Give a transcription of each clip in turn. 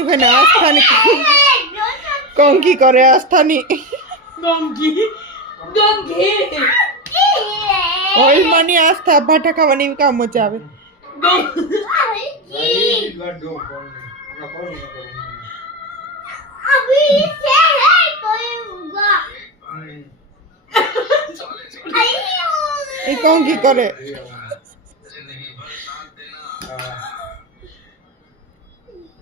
ওখানে আস্থানি কঙ্কি করে আস্থানি ওই মানে আস্থা ভাটা খাওয়ানি কাম যাবে এই কঙ্কি করে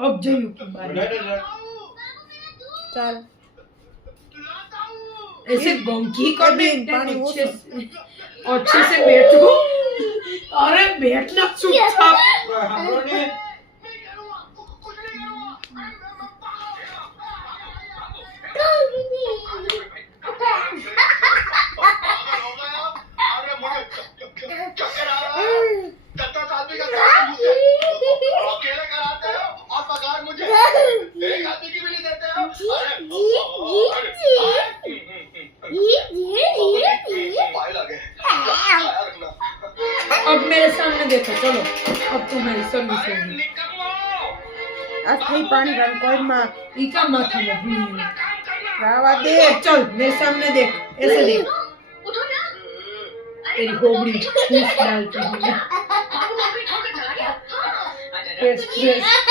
अब जयू चल बारी। ચાલ ऐसे गोंकी कर दे पानी अच्छे से अच्छे से बैठो। अरे बैठना चुपचाप। अब मेरे सामने देखो चलो। अब तो तुम्हारी सर्विस होगी अस्थाई पानी रंग कोई माँ इका माथा में रावा दे। चल मेरे सामने देख ऐसे देख। तेरी गोबड़ी फूस डालती हूँ।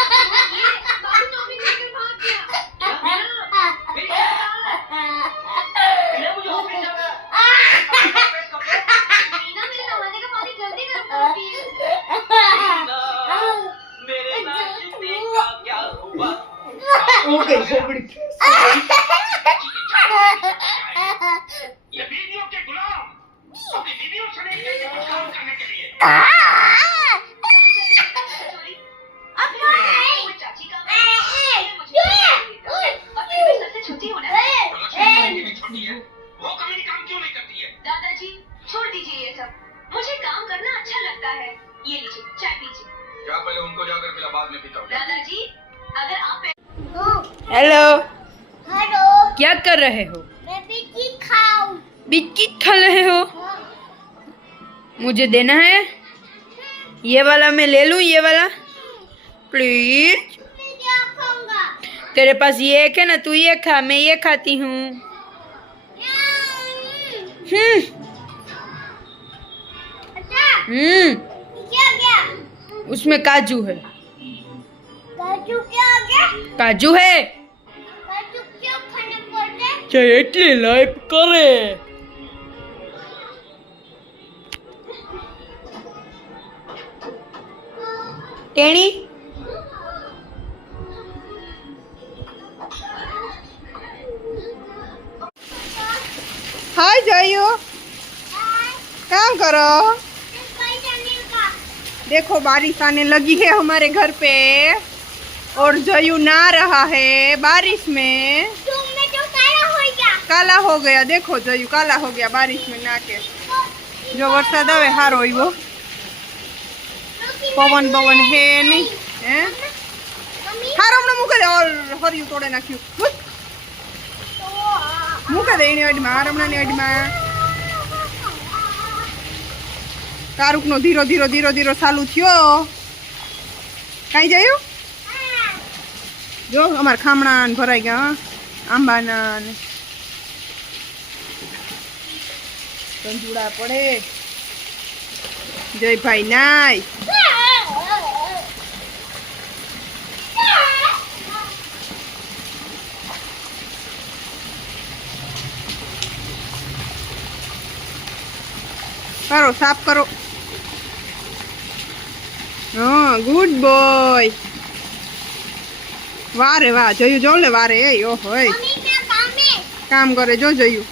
वो कभी काम क्यों नहीं करती है? दादाजी छोड़ दीजिए ये सब। मुझे काम करना अच्छा लगता है। ये लीजिए चाय पीजिए। क्या पहले उनको जाकर पिला बाद में पीता दादाजी अगर आप હેલો हेलो। क्या कर रहे हो? मैं खाऊं। बिस्किट खा रहे हो? मुझे देना है। ये वाला मैं ले लूँ ये वाला। प्लीज़ मैं क्या खाऊँगा? तेरे पास ये एक है ना तू ये खा मैं ये खाती हूँ। अच्छा। हम्म। उसमें काजू है। काजू क्या गया? काजू है। काजू क्यों है? चाहे इतनी लाइफ करे। हाँ। टेणी काम करो पैसा मिलगा देखो बारिश आने लगी है हमारे घर पे और जयू ना रहा है बारिश में तुम में तो काला हो गया काला हो गया देखो जयू काला हो गया बारिश में ना के જો વરસાદ આવે સારો આવ્યો પવન પવન હે નહીં હે मम्मी હારો હમણાં મૂકે દે ઓર હરિયું તોડે નાખ્યું મૂક. મૂકે દે એની અડીમાં હાર હમણાં અડીમાં કારુકનો ધીરો ધીરો ધીરો ધીરો ચાલુ થયો. કાંઈ જયું? જો, અમારા ખામણા ને ભરાઈ ગયા. આંબાના ને. પડે. જયભાઈ નાય. કરો, સાફ કરો. ગુડ બોય વારે વાહ જોયું જો લે વારે એ ઓહો એ मम्मी क्या काम है કામ કરે જો જોયું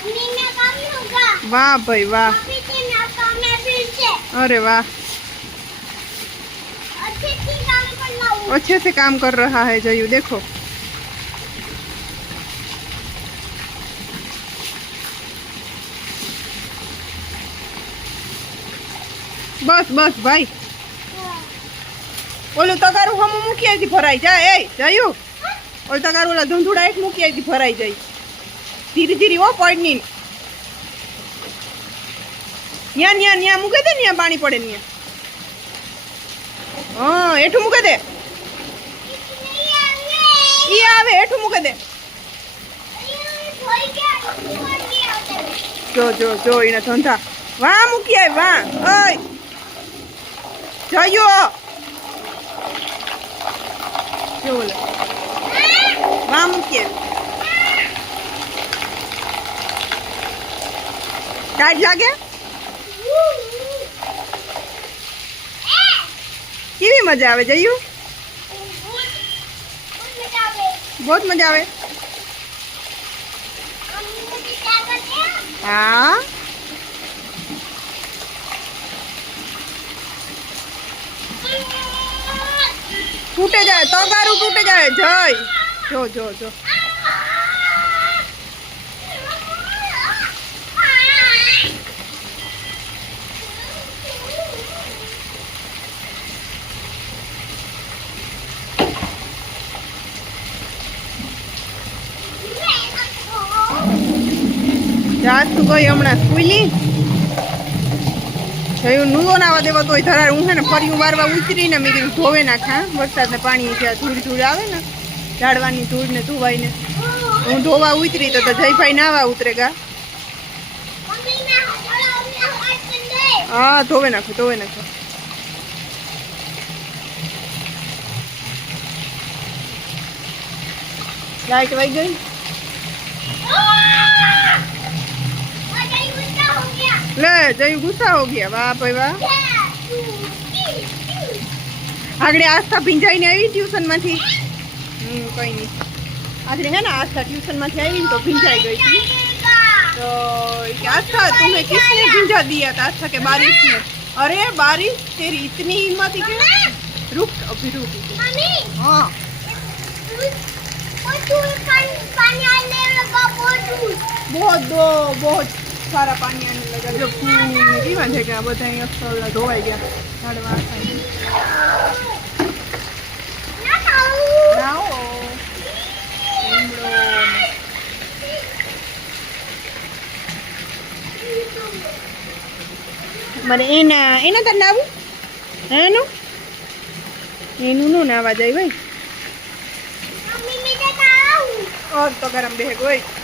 मम्मी मैं काम नहीं होगा વાહ ભાઈ વાહ अभी से नाका में फिर से अरे वाह अच्छे से काम करना हूँ अच्छे से काम कर रहा है जयू देखो બસ બસ, ભાઈ. ઓલું તગારું હમ મૂકી આવી ભરાઈ જાય. એ, જયું. ઓલું તગારું ઓલા ધૂંધુડા એક મૂકી આવી ભરાઈ જાય. ધીરે ધીરે હો પડની ન્યા ન્યા ન્યા, મૂકે દે ન્યા, પાણી પડે ન્યા. હા એઠું મૂકે દે. ઈ આવે એઠું મૂકે દે. જો જો જો, એના ધંધા. વાહ, મૂકી આવે વાહ. ઓય. જયો જો ઓલે વાહ મૂકી આય ટાઈટ લાગે કેવી મજા આવે જયું બહુ જ મજા આવે હા તૂટે જાય તગારું તૂટે જાય. જય. જો જો જો. રાત તું ગઈ હમણાં સ્કૂલી થયું નુલો આવે દેવા તોય ધરાર હું છે ને ફરી વારવા ઉતરીને મેં કીધું, ધોવે નાખા વરસાદને પાણી ત્યાં ધૂળ ધૂળ આવે ને, ઝાડવાની ધૂળ ને ધોવાઈને. હું ધોવા ઉતરી તો જયભાઈ નાવા ઉતરેગા હા, ધોવે નાખો ધોવે નાખો. લાઈટ વહી ગઈ? લે જયું ગુસ્સા હો ગયા વાહ ભાઈ વાહ આગળ આસ્થા ભીંજાઈને આવી ટ્યુશન માંથી હમ કઈ નહીં આગળ હે ને આસ્થા ટ્યુશન માંથી આવી ને તો ભીંજાઈ ગઈ હતી तो कि आस्था तुम्हें किसने भींजा दिया था आस्था के बारिश में अरे बारिश तेरी इतनी हिम्मत है कि रुक अभी रुक हाँ बहुत दो बहुत સારા પાણી આને લગાડજો ફૂલ કેવા છે કે આ બધા અહીંયા ધોવાઈ ગયા. ઝાડવા મને એના એના તાર નાવું? એનું? એનું નું નાવા જાય ભાઈ. ઓર તો ગરમ બેગ હોય.